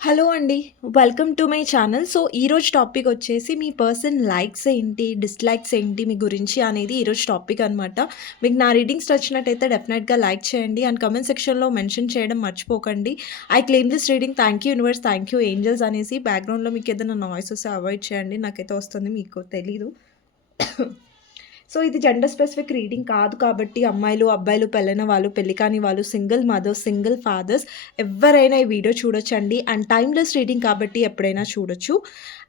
Hello అండి. Welcome to my channel. So, ఈరోజు topic వచ్చేసి మీ పర్సన్ లైక్స్ ఏంటి? డిస్‌లైక్స్ ఏంటి? మీ గురించి అనేది ఈరోజు టాపిక్ అనమాట. మీకు నా రీడింగ్స్ నచ్చినట్టయితే డెఫినెట్‌గా లైక్ చేయండి. అండ్ కమెంట్ సెక్షన్‌లో మెన్షన్ చేయడం మర్చిపోకండి. I claim this reading thank you universe, thank you angels అనేసి బ్యాక్‌గ్రౌండ్‌లో మీకు ఏదైనా నాయిస్ వస్తే అవాయిడ్ చేయండి. నాకైతే వస్తుంది మీకు తెలీదు. సో, ఇది జెండర్ స్పెసిఫిక్ రీడింగ్ కాదు కాబట్టి అమ్మాయిలు, అబ్బాయిలు, పెళ్ళైన వాళ్ళు, పెళ్ళి కాని వాళ్ళు, సింగిల్ మదర్స్, సింగిల్ ఫాదర్స్ ఎవరైనా ఈ వీడియో చూడొచ్చండి. అండ్ టైమ్‌లెస్ రీడింగ్ కాబట్టి ఎప్పుడైనా చూడొచ్చు.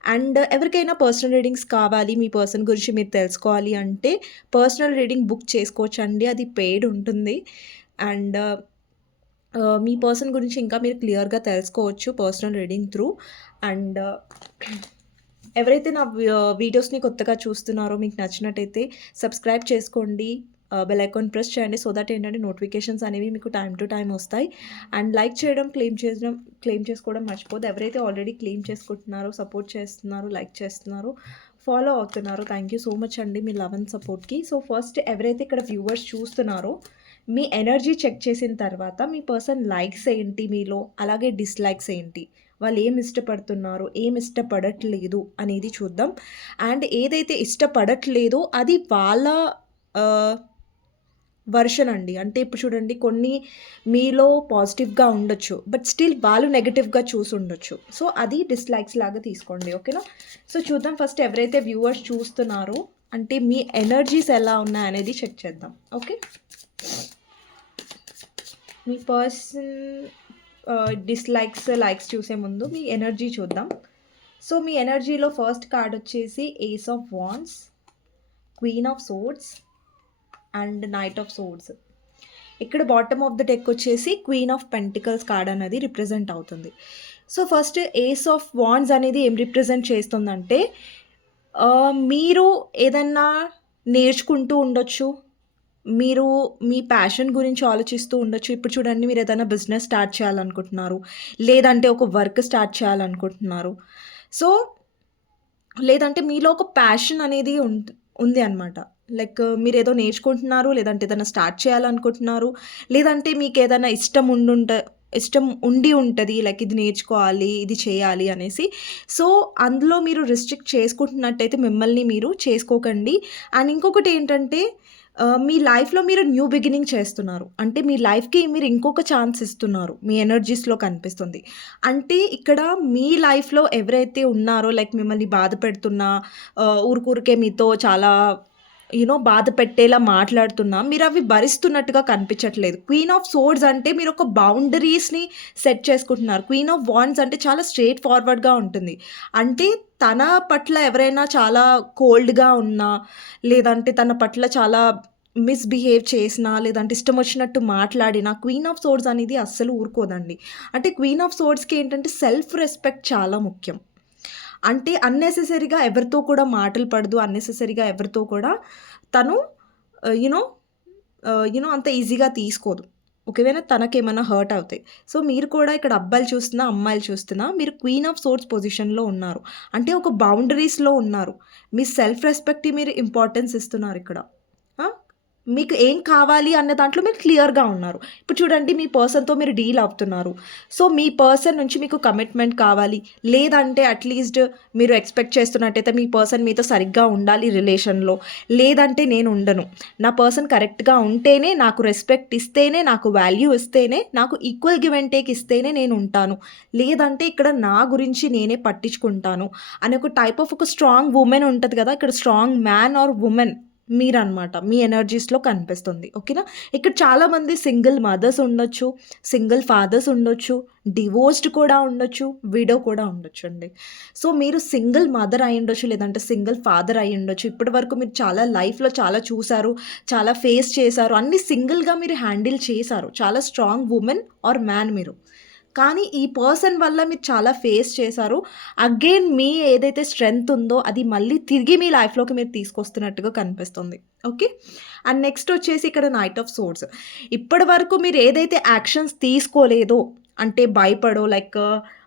అండ్ ఎవరికైనా పర్సనల్ రీడింగ్స్ కావాలి, మీ పర్సన్ గురించి మీరు తెలుసుకోవాలి అంటే పర్సనల్ రీడింగ్ బుక్ చేసుకోవచ్చండి. అది పెయిడ్ ఉంటుంది. అండ్ uh, uh, మీ పర్సన్ గురించి ఇంకా మీరు క్లియర్‌గా తెలుసుకోవచ్చు పర్సనల్ రీడింగ్ త్రూ. అండ్ ఎవరైతే నా వీడియోస్‌ని కొత్తగా చూస్తున్నారో మీకు నచ్చినట్టయితే సబ్స్క్రైబ్ చేసుకోండి. బెల్ ఐకాన్ ప్రెస్ చేయండి. సో దట్ ఏంటంటే నోటిఫికేషన్స్ అనేవి మీకు టైం టు టైం వస్తాయి. అండ్ లైక్ చేయడం, క్లెయిమ్ చేయడం క్లెయిమ్ చేసుకోవడం మర్చిపోదు ఎవరైతే ఆల్రెడీ క్లెయిమ్ చేసుకుంటున్నారో, సపోర్ట్ చేస్తున్నారో, లైక్ చేస్తున్నారో, ఫాలో అవుతున్నారో థ్యాంక్ యూ సో మచ్ అండి మీ లవ్ అండ్ సపోర్ట్‌కి. సో, ఫస్ట్ ఎవరైతే ఇక్కడ వ్యూవర్స్ చూస్తున్నారో మీ ఎనర్జీ చెక్ చేసిన తర్వాత మీ పర్సన్ లైక్స్ ఏంటి మీలో? అలాగే డిస్‌లైక్స్ ఏంటి? వాళ్ళు ఏమి ఇష్టపడుతున్నారు? ఏమి ఇష్టపడట్లేదు? అనేది చూద్దాం. అండ్ ఏదైతే ఇష్టపడట్లేదో అది వాళ్ళ వర్షన్ వెర్షన్ అండి. అంటే ఇప్పుడు చూడండి కొన్ని మీలో పాజిటివ్‌గా ఉండొచ్చు. బట్ స్టిల్ వాళ్ళు నెగిటివ్గా చూసి ఉండొచ్చు సో, అది డిస్‌లైక్స్ లాగా తీసుకోండి. ఓకేనా? సో, చూద్దాం ఫస్ట్ ఎవరైతే వ్యూవర్స్ చూస్తున్నారో అంటే మీ ఎనర్జీస్ ఎలా ఉన్నాయనేది చెక్ చేద్దాం. ఓకే. మీ పర్సన్ Uh, డిస్‌లైక్స్, లైక్స్ చూసే ముందు మీ ఎనర్జీ చూద్దాం. సో, మీ ఎనర్జీలో ఫస్ట్ కార్డ్ వచ్చేసి ace of wands, queen of swords and knight of swords ఇక్కడ బాటమ్ ఆఫ్ ద టెక్ వచ్చేసి క్వీన్ ఆఫ్ పెంటికల్స్ కార్డ్ అనేది రిప్రజెంట్ అవుతుంది. So, first ace of wands అనేది ఏం రిప్రజెంట్ చేస్తుందంటే uh, మీరు ఏదన్నా నేర్చుకుంటూ ఉండొచ్చు. మీరు మీ ప్యాషన్ గురించి ఆలోచిస్తూ ఉండొచ్చు. ఇప్పుడు చూడండి మీరు ఏదైనా బిజినెస్ స్టార్ట్ చేయాలనుకుంటున్నారు. లేదంటే ఒక వర్క్ స్టార్ట్ చేయాలనుకుంటున్నారు. సో, లేదంటే మీలో ఒక ప్యాషన్ అనేది ఉంది అనమాట. లైక్ మీరు ఏదో నేర్చుకుంటున్నారు. లేదంటే ఏదైనా స్టార్ట్ చేయాలనుకుంటున్నారు. లేదంటే మీకు ఏదైనా ఇష్టం ఉండుంట ఇష్టం ఉండి ఉంటుంది లైక్ ఇది నేర్చుకోవాలి, ఇది చేయాలి అనేసి. సో, అందులో మీరు రిస్ట్రిక్ట్ చేసుకుంటున్నట్టయితే మిమ్మల్ని మీరు చేసుకోకండి. అండ్ ఇంకొకటి ఏంటంటే మీ లైఫ్‌లో మీరు న్యూ బిగినింగ్ చేస్తున్నారు. అంటే మీ లైఫ్‌కి మీరు ఇంకొక ఛాన్స్ ఇస్తున్నారు. మీ ఎనర్జీస్‌లో కనిపిస్తుంది. అంటే ఇక్కడ మీ లైఫ్‌లో ఎవరైతే ఉన్నారో లైక్ మిమ్మల్ని బాధ పెడుతున్నా ఊరికూరికే మీతో చాలా యూనో బాధ పెట్టేలా మాట్లాడుతున్నా మీరవి భరిస్తున్నట్టుగా కనిపించట్లేదు. క్వీన్ ఆఫ్ సోర్డ్స్ అంటే మీరు ఒక బౌండరీస్‌ని సెట్ చేసుకుంటున్నారు. క్వీన్ ఆఫ్ వాండ్స్ అంటే చాలా స్ట్రేట్ ఫార్వర్డ్‌గా ఉంటుంది. అంటే తన పట్ల ఎవరైనా చాలా కోల్డ్‌గా ఉన్నా, లేదంటే తన పట్ల చాలా మిస్‌బిహేవ్ చేసినా, లేదంటే ఇష్టం వచ్చినట్టు మాట్లాడినా క్వీన్ ఆఫ్ సోర్డ్స్ అనేది అస్సలు ఊరుకోదండి. అంటే క్వీన్ ఆఫ్ సోర్డ్స్‌కి ఏంటంటే సెల్ఫ్ రెస్పెక్ట్ చాలా ముఖ్యం. అంటే అన్నెసెసరీగా ఎవరితో కూడా మాటలు పడదు. అన్నెసెసరీగా ఎవరితో కూడా తను uh, యూనో యునో uh, అంత ఈజీగా తీసుకోదు. ఒకవేళ తనకేమైనా హర్ట్ అవుతాయి. సో, మీరు కూడా ఇక్కడ అబ్బాయిలు చూస్తున్నా, అమ్మాయిలు చూస్తున్నా మీరు క్వీన్ ఆఫ్ సోర్స్ పొజిషన్‌లో ఉన్నారు. అంటే ఒక బౌండరీస్‌లో ఉన్నారు. మీ సెల్ఫ్ రెస్పెక్ట్‌కి మీరు ఇంపార్టెన్స్ ఇస్తున్నారు ఇక్కడ. మీకు ఏం కావాలి అన్న దాంట్లో మీరు క్లియర్‌గా ఉన్నారు. ఇప్పుడు చూడండి మీ పర్సన్‌తో మీరు డీల్ అవుతున్నారు. సో, మీ పర్సన్ నుంచి మీకు కమిట్మెంట్ కావాలి. లేదంటే అట్‌లీస్ట్ మీరు ఎక్స్‌పెక్ట్ చేస్తున్నట్టయితే మీ పర్సన్ మీతో సరిగ్గా ఉండాలి రిలేషన్‌లో. లేదంటే నేను ఉండను. నా పర్సన్ కరెక్ట్‌గా ఉంటేనే, నాకు రెస్పెక్ట్ ఇస్తేనే, నాకు వాల్యూ ఇస్తేనే, నాకు ఈక్వల్ గివ్ అండ్ టేక్ ఇస్తేనే నేను ఉంటాను. లేదంటే ఇక్కడ నా గురించి నేనే పట్టించుకుంటాను అనే ఒక టైప్ ఆఫ్ ఒక స్ట్రాంగ్ ఉమెన్ ఉంటుంది కదా! ఇక్కడ స్ట్రాంగ్ మ్యాన్ ఆర్ ఉమెన్ మీరనమాట. మీ ఎనర్జీస్‌లో కనిపిస్తుంది. ఓకేనా? ఇక్కడ చాలామంది సింగిల్ మదర్స్ ఉండొచ్చు. సింగిల్ ఫాదర్స్ ఉండొచ్చు. డివోర్స్డ్ కూడా ఉండొచ్చు. విడో కూడా ఉండొచ్చు అండి సో, మీరు సింగిల్ మదర్ అయి ఉండొచ్చు లేదంటే సింగిల్ ఫాదర్ అయి ఉండొచ్చు ఇప్పటి వరకు మీరు చాలా లైఫ్‌లో చాలా చూశారు చాలా ఫేస్ చేశారు. అన్ని సింగిల్‌గా మీరు హ్యాండిల్ చేశారు. చాలా స్ట్రాంగ్ ఉమెన్ ఆర్ మ్యాన్ మీరు. కానీ ఈ పర్సన్ వల్ల మీరు చాలా ఫేస్ చేశారు. అగైన్ మీ ఏదైతే స్ట్రెంగ్త్ ఉందో అది మళ్ళీ తిరిగి మీ లైఫ్‌లోకి మీరు తీసుకొస్తున్నట్టుగా కనిపిస్తుంది. ఓకే. అండ్ నెక్స్ట్ వచ్చేసి ఇక్కడ నైట్ ఆఫ్ సోర్స్ ఇప్పటి వరకు మీరు ఏదైతే యాక్షన్స్ తీసుకోలేదో అంటే భయపడో లైక్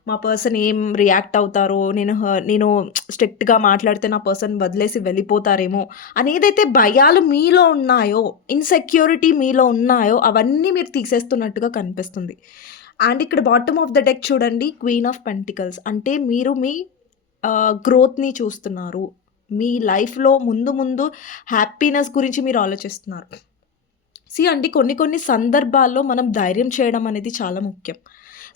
మా పర్సన్ ఏం రియాక్ట్ అవుతారో, నేను నేను స్ట్రిక్ట్‌గా మాట్లాడితే నా పర్సన్ వదిలేసి వెళ్ళిపోతారేమో అని ఏదైతే భయాలు మీలో ఉన్నాయో, ఇన్‌సెక్యూరిటీ మీలో ఉన్నాయో అవన్నీ మీరు తీసేస్తున్నట్టుగా కనిపిస్తుంది. అండ్ ఇక్కడ బాటమ్ ఆఫ్ ద డెక్ చూడండి క్వీన్ ఆఫ్ పెంటికల్స్ అంటే మీరు మీ గ్రోత్ని చూస్తున్నారు. మీ లైఫ్లో ముందు ముందు హ్యాపీనెస్ గురించి మీరు ఆలోచిస్తున్నారు. సి అంటే కొన్ని కొన్ని సందర్భాల్లో మనం ధైర్యం చేయడం అనేది చాలా ముఖ్యం.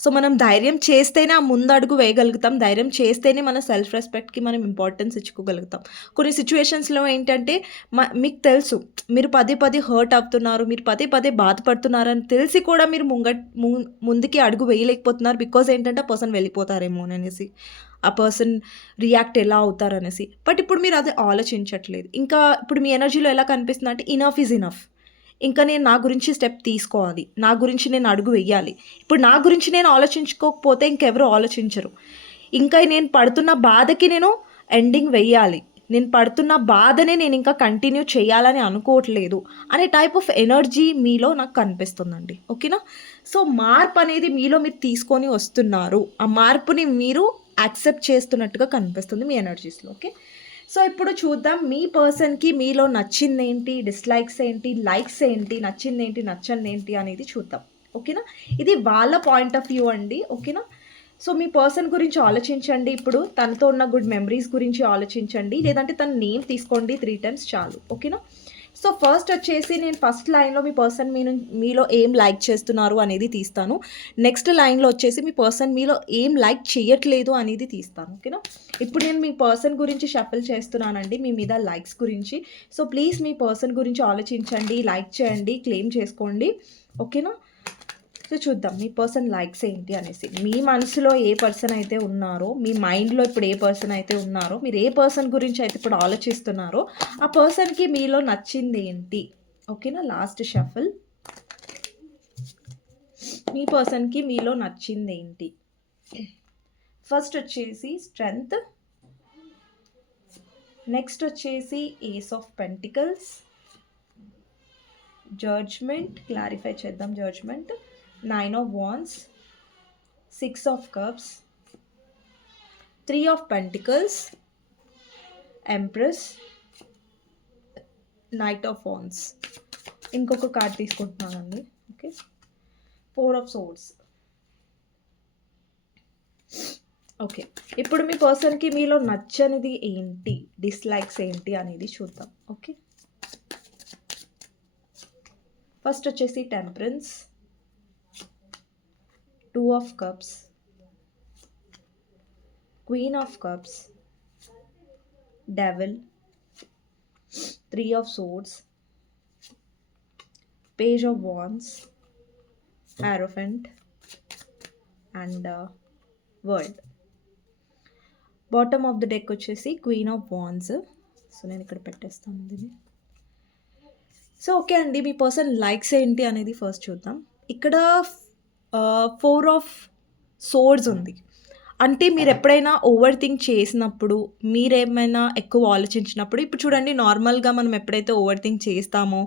సో మనం ధైర్యం చేస్తేనే ఆ ముందు అడుగు వేయగలుగుతాం. ధైర్యం చేస్తేనే మన సెల్ఫ్ రెస్పెక్ట్కి మనం ఇంపార్టెన్స్ ఇచ్చుకోగలుగుతాం. కొన్ని సిచ్యువేషన్స్లో ఏంటంటే మ మీకు తెలుసు మీరు పదే పదే హర్ట్ అవుతున్నారు మీరు పదే పదే బాధపడుతున్నారు అని తెలిసి కూడా మీరు ముంగ ముందుకి అడుగు వేయలేకపోతున్నారు బికాజ్ ఏంటంటే ఆ పర్సన్ వెళ్ళిపోతారేమో అనేసి. ఆ పర్సన్ రియాక్ట్ ఎలా అవుతారు అనేసి. బట్ ఇప్పుడు మీరు అది ఆలోచించట్లేదు. ఇంకా ఇప్పుడు మీ ఎనర్జీలో ఎలా కనిపిస్తుంది అంటే ఇనఫ్ ఈజ్ ఇనఫ్ ఇంకా నేను నా గురించి స్టెప్ తీసుకోవాలి. నా గురించి నేను అడుగు వెయ్యాలి ఇప్పుడు నా గురించి నేను ఆలోచించుకోకపోతే ఇంకెవరు ఆలోచించరు. ఇంకా నేను పడుతున్న బాధకి నేను ఎండింగ్ వెయ్యాలి నేను పడుతున్న బాధనే నేను ఇంకా కంటిన్యూ చేయాలని అనుకోవట్లేదు అనే టైప్ ఆఫ్ ఎనర్జీ మీలో నాకు కనిపిస్తుందండి. ఓకేనా? సో మార్పు అనేది మీలో మీరు తీసుకొని వస్తున్నారు. ఆ మార్పుని మీరు యాక్సెప్ట్ చేస్తున్నట్టుగా కనిపిస్తుంది మీ ఎనర్జీస్లో ఓకే? సో ఇప్పుడు చూద్దాం మీ పర్సన్కి మీలో నచ్చింది ఏంటి డిస్లైక్స్ ఏంటి? లైక్స్ ఏంటి? నచ్చింది ఏంటి నచ్చంది ఏంటి అనేది చూద్దాం. ఓకేనా? ఇది వాళ్ళ పాయింట్ ఆఫ్ వ్యూ అండి. ఓకేనా? సో మీ పర్సన్ గురించి ఆలోచించండి. ఇప్పుడు తనతో ఉన్న గుడ్ మెమరీస్ గురించి ఆలోచించండి. లేదంటే తన నేమ్ తీసుకోండి త్రీ టైమ్స్ చాలు. ఓకేనా? సో ఫస్ట్ వచ్చేసి నేను ఫస్ట్ లైన్లో మీ పర్సన్ మీ మీలో ఏం లైక్ చేస్తున్నారు అనేది తీస్తాను. నెక్స్ట్ లైన్లో వచ్చేసి మీ పర్సన్ మీలో ఏం లైక్ చేయట్లేదు అనేది తీస్తాను. ఓకేనా ఇప్పుడు నేను మీ పర్సన్ గురించి షఫల్ చేస్తున్నానండి మీ మీద లైక్స్ గురించి. సో ప్లీజ్ మీ పర్సన్ గురించి ఆలోచించండి లైక్ చేయండి క్లెయిమ్ చేసుకోండి. ఓకేనా సో చూద్దాం మీ పర్సన్ లైక్స్ ఏంటి అనేసి. మీ మనసులో ఏ పర్సన్ అయితే ఉన్నారో మీ మైండ్లో ఇప్పుడు ఏ పర్సన్ అయితే ఉన్నారో మీరు ఏ పర్సన్ గురించి అయితే ఇప్పుడు ఆలోచిస్తున్నారో ఆ పర్సన్కి మీలో నచ్చింది ఏంటి? ఓకేనా? Last shuffle. మీ పర్సన్కి మీలో నచ్చింది ఏంటి? ఫస్ట్ వచ్చేసి స్ట్రెంగ్త్. నెక్స్ట్ వచ్చేసి ace of pentacles. Judgement clarify చేద్దాం judgement. Nine of wands six of cups three of pentacles empress knight of wands ఇంకొక కార్డ్ తీసుకుంటున్నానండి. Okay four of swords okay ఇప్పుడు మీ పర్సన్కి మీలో నచ్చనిది ఏంటి? డిస్లైక్స్ ఏంటి అనేది చూద్దాం. ఓకే ఫస్ట్ వచ్చేసి temperance two of cups. Queen of cups. Devil. Three of swords. Page of wands. Hierophant. And world. Bottom of the deck వచ్చేసి క్వీన్ ఆఫ్ వాన్స్. సో నేను ఇక్కడ పెట్టేస్తాను దీన్ని. సో ఓకే అండి. మీ పర్సన్ లైక్స్ ఏంటి అనేది ఫస్ట్ చూద్దాం. ఇక్కడ ఫోర్ ఆఫ్ సోర్డ్స్ ఉంది. అంటే మీరు ఎప్పుడైనా ఓవర్ థింక్ చేసినప్పుడు మీరేమైనా ఎక్కువ ఆలోచించినప్పుడు ఇప్పుడు చూడండి నార్మల్గా మనం ఎప్పుడైతే ఓవర్ థింక్ చేస్తామో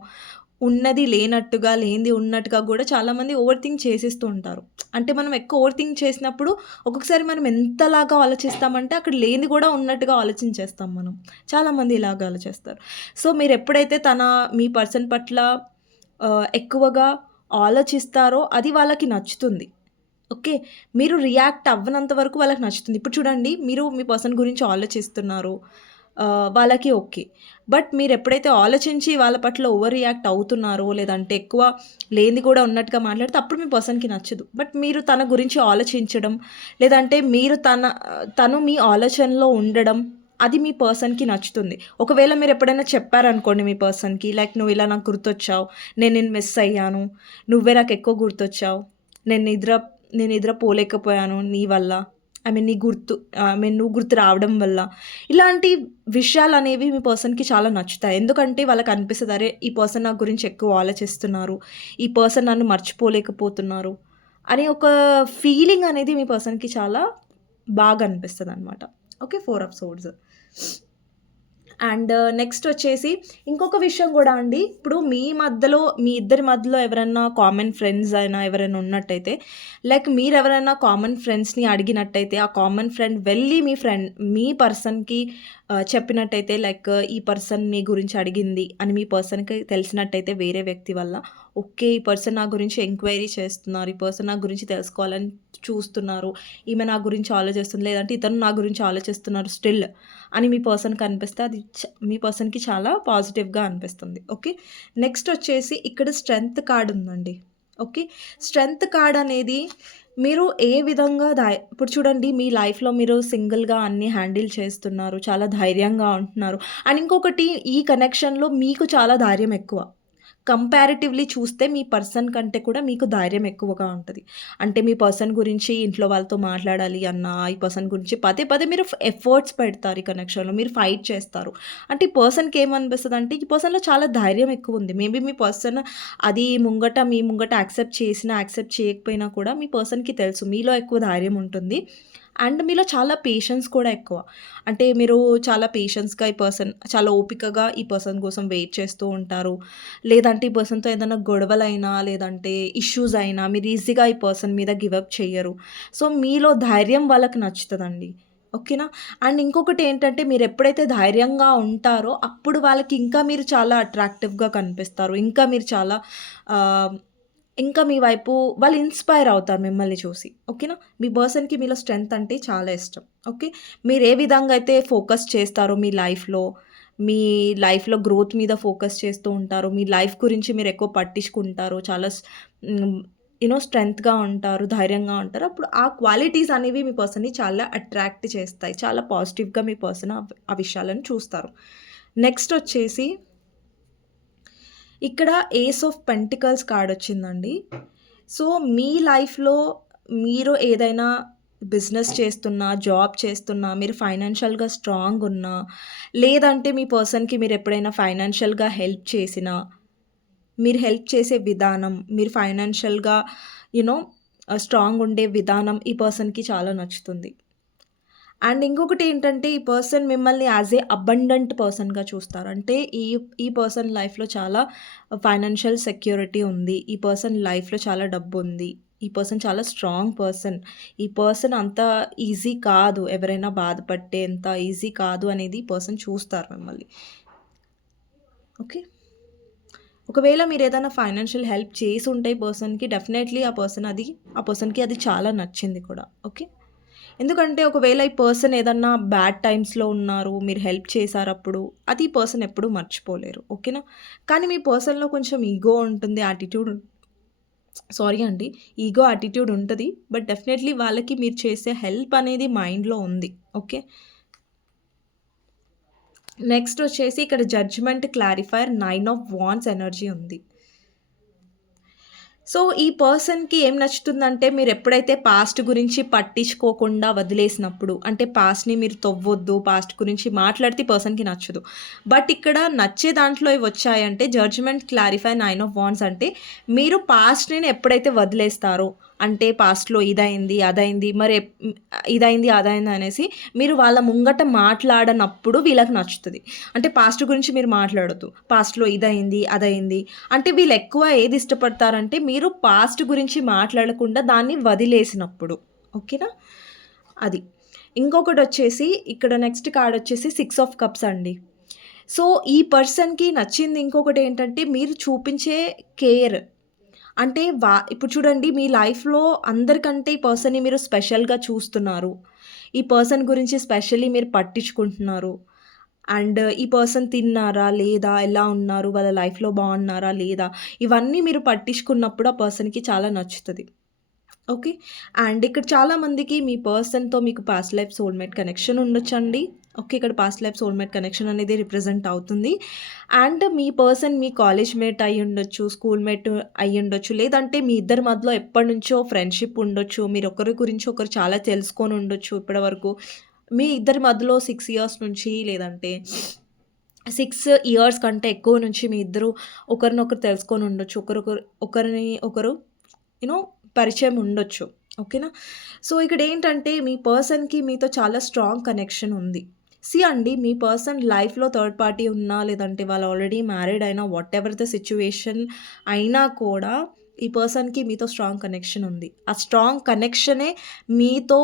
ఉన్నది లేనట్టుగా లేనిది ఉన్నట్టుగా కూడా చాలామంది ఓవర్ థింక్ చేసేస్తూ ఉంటారు. అంటే మనం ఎక్కువ ఓవర్ థింక్ చేసినప్పుడు ఒక్కొక్కసారి మనం ఎంతలాగా ఆలోచిస్తామంటే అక్కడ లేనిది కూడా ఉన్నట్టుగా ఆలోచించేస్తాం మనం. చాలామంది ఇలాగ ఆలోచిస్తారు. సో మీరు ఎప్పుడైతే తన మీ పర్సన్ పట్ల ఎక్కువగా ఆలోచిస్తారో అది వాళ్ళకి నచ్చుతుంది. ఓకే? మీరు రియాక్ట్ అవ్వనంత వరకు వాళ్ళకి నచ్చుతుంది. ఇప్పుడు చూడండి మీరు మీ పర్సన్ గురించి ఆలోచిస్తున్నారు. వాళ్ళకి ఓకే. బట్ మీరు ఎప్పుడైతే ఆలోచించి వాళ్ళ పట్ల ఓవర్ రియాక్ట్ అవుతున్నారో లేదంటే ఎక్కువ లేనిది కూడా ఉన్నట్టుగా మాట్లాడితే అప్పుడు మీ పర్సన్కి నచ్చదు. బట్ మీరు తన గురించి ఆలోచించడం లేదంటే మీరు తన తను మీ ఆలోచనలో ఉండడం అది మీ పర్సన్కి నచ్చుతుంది. ఒకవేళ మీరు ఎప్పుడైనా చెప్పారనుకోండి మీ పర్సన్కి లైక్ నువ్వు ఇలా నాకు గుర్తొచ్చావు. నేను నేను మిస్ అయ్యాను. నువ్వే నాకు ఎక్కువ గుర్తొచ్చావు. నేను నిద్ర నేను నిద్ర పోలేకపోయాను నీ వల్ల. ఐ మీన్ నీ గుర్తు ఐ మీన్ నువ్వు గుర్తు రావడం వల్ల. ఇలాంటి విషయాలు అనేవి మీ పర్సన్కి చాలా నచ్చుతాయి. ఎందుకంటే వాళ్ళకి అనిపిస్తుంది అరే ఈ పర్సన్ నా గురించి ఎక్కువ ఆలోచిస్తున్నారు. ఈ పర్సన్ నన్ను మర్చిపోలేకపోతున్నారు. అనే ఒక ఫీలింగ్ అనేది మీ పర్సన్కి చాలా బాగా అనిపిస్తుంది అనమాట okay four of swords and uh, next వచ్చేసి ఇంకొక విషయం కూడా అండి. ఇప్పుడు మీ మధ్యలో మీ ఇద్దరి మధ్యలో ఎవరైనా కామన్ ఫ్రెండ్స్ అయినా ఎవరైనా ఉన్నట్టయితే లైక్ మీరు ఎవరైనా కామన్ ఫ్రెండ్స్ని అడిగినట్టయితే ఆ కామన్ ఫ్రెండ్ వెళ్ళి మీ ఫ్రెండ్ మీ పర్సన్కి uh, చెప్పినట్టయితే లైక్ uh, ఈ పర్సన్ మీ గురించి అడిగింది అని మీ పర్సన్కి తెలిసినట్టయితే వేరే వ్యక్తి వల్ల ఓకే ఈ పర్సన్ నా గురించి ఎంక్వైరీ చేస్తున్నారు ఈ పర్సన్ నా గురించి తెలుసుకోవాలని చూస్తున్నారు. ఈమె నా గురించి ఆలోచిస్తుంది. లేదంటే ఇతను నా గురించి ఆలోచిస్తున్నారు స్టిల్ అని మీ పర్సన్కి అనిపిస్తే అది మీ పర్సన్కి చాలా పాజిటివ్గా అనిపిస్తుంది. ఓకే? నెక్స్ట్ వచ్చేసి ఇక్కడ స్ట్రెంగ్త్ కార్డ్ ఉందండి. ఓకే? స్ట్రెంగ్త్ కార్డ్ అనేది మీరు ఏ విధంగా ధై ఇప్పుడు చూడండి మీ లైఫ్లో మీరు సింగిల్గా అన్నీ హ్యాండిల్ చేస్తున్నారు. చాలా ధైర్యంగా ఉంటున్నారు. అండ్ ఇంకొకటి ఈ కనెక్షన్లో మీకు చాలా ధైర్యం ఎక్కువ. కంపారిటివ్లీ చూస్తే మీ పర్సన్ కంటే కూడా మీకు ధైర్యం ఎక్కువగా ఉంటుంది. అంటే మీ పర్సన్ గురించి ఇంట్లో వాళ్ళతో మాట్లాడాలి అన్న ఈ పర్సన్ గురించి పదే పదే మీరు ఎఫర్ట్స్ పెడతారు ఈ కనెక్షన్లో మీరు ఫైట్ చేస్తారు. అంటే ఈ పర్సన్కి ఏమనిపిస్తుంది అంటే ఈ పర్సన్లో చాలా ధైర్యం ఎక్కువ ఉంది. మేబీ మీ పర్సన్ అది ముంగట మీ ముంగట యాక్సెప్ట్ చేసినా యాక్సెప్ట్ చేయకపోయినా కూడా మీ పర్సన్కి తెలుసు మీలో ఎక్కువ ధైర్యం ఉంటుంది. అండ్ మీలో చాలా పేషెన్స్ కూడా ఎక్కువ. అంటే మీరు చాలా పేషెన్స్గా ఈ పర్సన్ చాలా ఓపికగా ఈ పర్సన్ కోసం వెయిట్ చేస్తూ ఉంటారు. లేదంటే ఈ పర్సన్తో ఏదైనా గొడవలైనా లేదంటే ఇష్యూస్ అయినా మీరు ఈజీగా ఈ పర్సన్ మీద గివప్ చేయరు. సో మీలో ధైర్యం వాళ్ళకి నచ్చుతుందండి. ఓకేనా? అండ్ ఇంకొకటి ఏంటంటే మీరు ఎప్పుడైతే ధైర్యంగా ఉంటారో అప్పుడు వాళ్ళకి ఇంకా మీరు చాలా అట్రాక్టివ్గా కనిపిస్తారు. ఇంకా మీరు చాలా ఇంకా మీ వైపు వాళ్ళు ఇన్స్పైర్ అవుతారు మిమ్మల్ని చూసి ఓకేనా? మీ పర్సన్కి మీలో స్ట్రెంగ్త్ అంటే చాలా ఇష్టం ఓకే? మీరు ఏ విధంగా అయితే ఫోకస్ చేస్తారో మీ లైఫ్లో మీ లైఫ్లో గ్రోత్ మీద ఫోకస్ చేస్తూ ఉంటారు మీ లైఫ్ గురించి మీరు ఎక్కువ పట్టించుకుంటారు చాలా యూనో స్ట్రెంగ్త్గా ఉంటారు ధైర్యంగా ఉంటారు అప్పుడు ఆ క్వాలిటీస్ అనేవి మీ పర్సన్ని చాలా అట్రాక్ట్ చేస్తాయి చాలా పాజిటివ్గా మీ పర్సన్ ఆ విషయాలను చూస్తారు. నెక్స్ట్ వచ్చేసి ఇక్కడ ఏస్ ఆఫ్ పెంటికల్స్ కార్డ్ వచ్చిందండి. సో మీ లైఫ్లో మీరు ఏదైనా బిజినెస్ చేస్తున్నా జాబ్ చేస్తున్నా మీరు ఫైనాన్షియల్గా స్ట్రాంగ్ ఉన్నా లేదంటే మీ పర్సన్కి మీరు ఎప్పుడైనా ఫైనాన్షియల్గా హెల్ప్ చేసినా మీరు హెల్ప్ చేసే విధానం మీరు ఫైనాన్షియల్గా యునో స్ట్రాంగ్ ఉండే విధానం ఈ పర్సన్కి చాలా నచ్చుతుంది. అండ్ ఇంకొకటి ఏంటంటే ఈ పర్సన్ మిమ్మల్ని యాజ్ ఏ అబండెంట్ పర్సన్గా చూస్తారు. అంటే ఈ ఈ పర్సన్ లైఫ్లో చాలా ఫైనాన్షియల్ సెక్యూరిటీ ఉంది. ఈ పర్సన్ లైఫ్లో చాలా డబ్బు ఉంది. ఈ పర్సన్ చాలా స్ట్రాంగ్ పర్సన్. ఈ పర్సన్ అంత ఈజీ కాదు. ఎవరైనా బాధపట్టేంత ఈజీ కాదు అనేది ఈ పర్సన్ చూస్తారు మిమ్మల్ని. ఓకే? ఒకవేళ మీరు ఏదైనా ఫైనాన్షియల్ హెల్ప్ చేసి ఉంటే పర్సన్కి డెఫినెట్లీ ఆ పర్సన్ అది ఆ పర్సన్కి అది చాలా నచ్చింది కూడా. ఓకే? ఎందుకంటే ఒకవేళ ఈ పర్సన్ ఏదన్నా బ్యాడ్ టైమ్స్లో ఉన్నారు మీరు హెల్ప్ చేశారు అప్పుడు అది ఈ పర్సన్ ఎప్పుడూ మర్చిపోలేరు ఓకేనా కానీ మీ పర్సన్లో కొంచెం ఈగో ఉంటుంది యాటిట్యూడ్ సారీ అండి ఈగో యాటిట్యూడ్ ఉంటుంది బట్ డెఫినెట్లీ వాళ్ళకి మీరు చేసే హెల్ప్ అనేది మైండ్లో ఉంది ఓకే నెక్స్ట్ వచ్చేసి ఇక్కడ judgement clarifier nine of wands energy ఉంది. సో ఈ పర్సన్కి ఏం నచ్చుతుందంటే మీరు ఎప్పుడైతే పాస్ట్ గురించి పట్టించుకోకుండా వదిలేసినప్పుడు అంటే పాస్ట్ని మీరు తవ్వొద్దు పాస్ట్ గురించి మాట్లాడితే పర్సన్కి నచ్చదు. బట్ ఇక్కడ నచ్చే దాంట్లో ఇవి వచ్చాయంటే judgement clarify nine of wands అంటే మీరు పాస్ట్ని ఎప్పుడైతే వదిలేస్తారో అంటే పాస్ట్లో ఇదైంది అదైంది మరి ఇదైంది అదైంది అనేసి మీరు వాళ్ళ ముంగట మాట్లాడనప్పుడు వీళ్ళకి నచ్చుతుంది. అంటే పాస్ట్ గురించి మీరు మాట్లాడదు పాస్ట్లో ఇదైంది అదైంది. అంటే వీళ్ళు ఎక్కువ ఏది ఇష్టపడతారంటే మీరు పాస్ట్ గురించి మాట్లాడకుండా దాన్ని వదిలేసినప్పుడు. ఓకేనా? అది. ఇంకొకటి వచ్చేసి ఇక్కడ నెక్స్ట్ కార్డ్ వచ్చేసి సిక్స్ ఆఫ్ కప్స్ అండి. సో ఈ పర్సన్కి నచ్చింది ఇంకొకటి ఏంటంటే మీరు చూపించే కేర్. అంటే వా ఇప్పుడు చూడండి మీ లైఫ్లో అందరికంటే ఈ పర్సన్ని మీరు స్పెషల్గా చూస్తున్నారు. ఈ పర్సన్ గురించి స్పెషల్లీ మీరు పట్టించుకుంటున్నారు. అండ్ ఈ పర్సన్ తిన్నారా లేదా ఎలా ఉన్నారు వాళ్ళ లైఫ్లో బాగున్నారా లేదా ఇవన్నీ మీరు పట్టించుకున్నప్పుడు ఆ పర్సన్కి చాలా నచ్చుతుంది. ఓకే? అండ్ ఇక్కడ చాలామందికి మీ పర్సన్తో మీకు పాస్ట్ లైఫ్ సోల్మేట్ కనెక్షన్ ఉండొచ్చండి. ఓకే ఇక్కడ పాస్ట్ లైఫ్ సోల్మేట్ కనెక్షన్ అనేది రిప్రజెంట్ అవుతుంది. అండ్ మీ పర్సన్ మీ కాలేజ్ మేట్ అయి ఉండొచ్చు స్కూల్ మేట్ అయి ఉండొచ్చు లేదంటే మీ ఇద్దరి మధ్యలో ఎప్పటి నుంచో ఫ్రెండ్షిప్ ఉండొచ్చు మీరు ఒకరి గురించి ఒకరు చాలా తెలుసుకొని ఉండొచ్చు ఇప్పటి వరకు. మీ ఇద్దరి మధ్యలో సిక్స్ ఇయర్స్ నుంచి లేదంటే సిక్స్ ఇయర్స్ కంటే ఎక్కువ నుంచి మీ ఇద్దరు ఒకరినొకరు తెలుసుకొని ఉండొచ్చు ఒకరొకరు ఒకరిని ఒకరు యూనో పరిచయం ఉండొచ్చు. ఓకేనా? సో ఇక్కడ ఏంటంటే మీ పర్సన్కి మీతో చాలా స్ట్రాంగ్ కనెక్షన్ ఉంది. సి అండి మీ పర్సన్ లైఫ్‌లో థర్డ్ పార్టీ ఉన్నా, లేదంటే వాళ్ళు ఆల్రెడీ మ్యారీడ్ అయినా వాటెవర్ ద సిచ్యువేషన్ అయినా కూడా ఈ పర్సన్‌కి మీతో స్ట్రాంగ్ కనెక్షన్ ఉంది. ఆ స్ట్రాంగ్ కనెక్షనే మీతో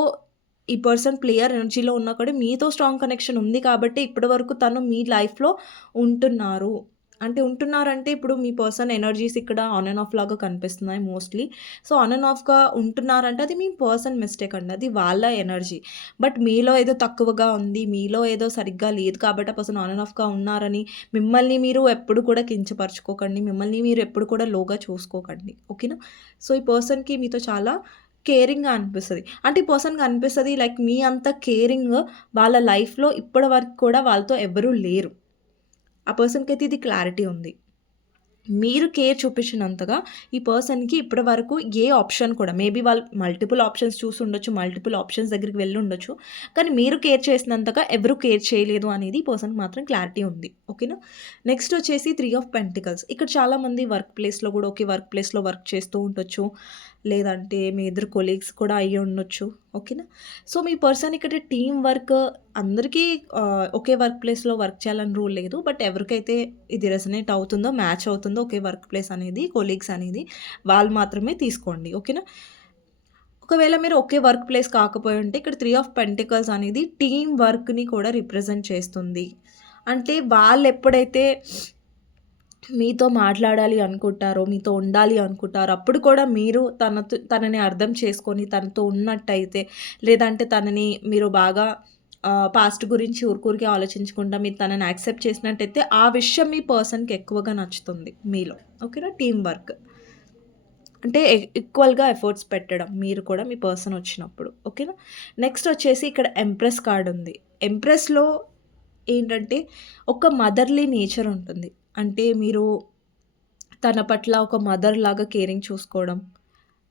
ఈ పర్సన్ ప్లేయర్ ఎనర్జీలో ఉన్నా కూడా మీతో స్ట్రాంగ్ కనెక్షన్ ఉంది కాబట్టి ఇప్పటి వరకు తను మీ లైఫ్‌లో ఉంటున్నారు. అంటే ఉంటున్నారంటే ఇప్పుడు మీ పర్సన్ ఎనర్జీస్ ఇక్కడ ఆన్ అండ్ ఆఫ్ లాగా కనిపిస్తున్నాయి మోస్ట్‌లీ. సో, ఆన్ అండ్ ఆఫ్‌గా ఉంటున్నారంటే అది మీ పర్సన్ మిస్టేక్ అండి. అది వాళ్ళ ఎనర్జీ. బట్ మీలో ఏదో తక్కువగా ఉంది, మీలో ఏదో సరిగ్గా లేదు కాబట్టి ఆ పర్సన్ ఆన్ అండ్ ఆఫ్‌గా ఉన్నారని మిమ్మల్ని మీరు ఎప్పుడు కూడా కించపరచుకోకండి మిమ్మల్ని మీరు ఎప్పుడు కూడా లోగా చూసుకోకండి. ఓకేనా? సో, ఈ పర్సన్‌కి మీతో చాలా కేరింగ్‌గా అనిపిస్తుంది అంటే ఈ పర్సన్‌కి అనిపిస్తుంది లైక్ మీ అంత కేరింగ్ వాళ్ళ లైఫ్‌లో ఇప్పటి వరకు కూడా వాళ్ళతో ఎవరూ లేరు. ఆ పర్సన్కి అయితే ఇది క్లారిటీ ఉంది. మీరు కేర్ చూపించినంతగా ఈ పర్సన్‌కి ఇప్పటి వరకు ఏ ఆప్షన్ కూడా మేబీ వాళ్ళు మల్టిపుల్ ఆప్షన్స్ చూసి ఉండొచ్చు మల్టిపుల్ ఆప్షన్స్ దగ్గరికి వెళ్ళి ఉండొచ్చు కానీ మీరు కేర్ చేసినంతగా ఎవరు కేర్ చేయలేదు అనేది ఈ పర్సన్‌కి మాత్రం క్లారిటీ ఉంది. ఓకేనా? నెక్స్ట్ వచ్చేసి త్రీ ఆఫ్ పెంటికల్స్. ఇక్కడ చాలామంది వర్క్ ప్లేస్‌లో కూడా ఒకే వర్క్ ప్లేస్‌లో వర్క్ చేస్తూ ఉండొచ్చు. లేదంటే మీ ఇద్దరు కొలీగ్స్ కూడా అయ్యి ఉండొచ్చు. ఓకేనా? సో, మీ పర్సన్ ఇక్కడ టీం వర్క్ అందరికీ ఒకే వర్క్ ప్లేస్‌లో వర్క్ చేయాలని రూల్ లేదు. బట్ ఎవరికైతే ఇది రెసనేట్ అవుతుందో, మ్యాచ్ అవుతుందో ఒకే వర్క్ ప్లేస్ అనేది, కొలీగ్స్ అనేది వాళ్ళు మాత్రమే తీసుకోండి. ఓకేనా? ఒకవేళ మీరు ఒకే వర్క్ ప్లేస్ కాకపోయి ఉంటే ఇక్కడ త్రీ ఆఫ్ పెంటికల్స్ అనేది టీం వర్క్‌ని కూడా రిప్రజెంట్ చేస్తుంది. అంటే వాళ్ళు ఎప్పుడైతే మీతో మాట్లాడాలి అనుకుంటారో, మీతో ఉండాలి అనుకుంటారో అప్పుడు కూడా మీరు తనతో తనని అర్థం చేసుకొని తనతో ఉన్నట్టయితే లేదంటే తనని మీరు బాగా పాస్ట్ గురించి ఊరికూరికి ఆలోచించకుండా మీరు తనని యాక్సెప్ట్ చేసినట్టయితే ఆ విషయం మీ పర్సన్‌కి ఎక్కువగా నచ్చుతుంది మీలో. ఓకేనా? Team work. అంటే ఈక్వల్‌గా ఎఫర్ట్స్ పెట్టడం మీరు కూడా మీ పర్సన్ వచ్చినప్పుడు. ఓకేనా? నెక్స్ట్ వచ్చేసి ఇక్కడ ఎంప్రెస్ కార్డ్ ఉంది. ఎంప్రెస్‌లో ఏంటంటే ఒక మదర్‌లీ నేచర్ ఉంటుంది. అంటే మీరు తన పట్ల ఒక మదర్ లాగా కేరింగ్ చూసుకోవడం.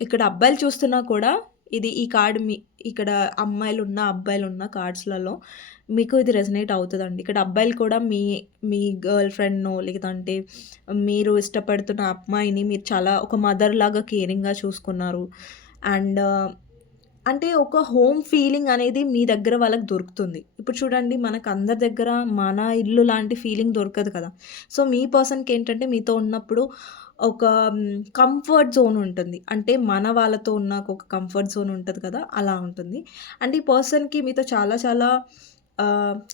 ఇక్కడ అబ్బాయిలు చూస్తున్నా కూడా ఇది ఈ కార్డ్ మీ ఇక్కడ అమ్మాయిలు ఉన్న అబ్బాయిలు ఉన్న కార్డ్స్‌లలో మీకు ఇది రెజనేట్ అవుతుందండి ఇక్కడ అబ్బాయిలు కూడా మీ మీ గర్ల్ ఫ్రెండ్ను లేదంటే మీరు ఇష్టపడుతున్న అమ్మాయిని మీరు చాలా ఒక మదర్ లాగా కేరింగ్‌గా చూసుకున్నారు. అండ్ అంటే ఒక హోమ్ ఫీలింగ్ అనేది మీ దగ్గర వాళ్ళకి దొరుకుతుంది. ఇప్పుడు చూడండి మనకు అందరి దగ్గర మన ఇల్లు లాంటి ఫీలింగ్ దొరకదు కదా! సో, మీ పర్సన్‌కి ఏంటంటే మీతో ఉన్నప్పుడు ఒక కంఫర్ట్ జోన్ ఉంటుంది. అంటే మన వాళ్ళతో ఉన్న ఒక కంఫర్ట్ జోన్ ఉంటుంది కదా! అలా ఉంటుంది. అండ్ ఈ పర్సన్‌కి మీతో చాలా చాలా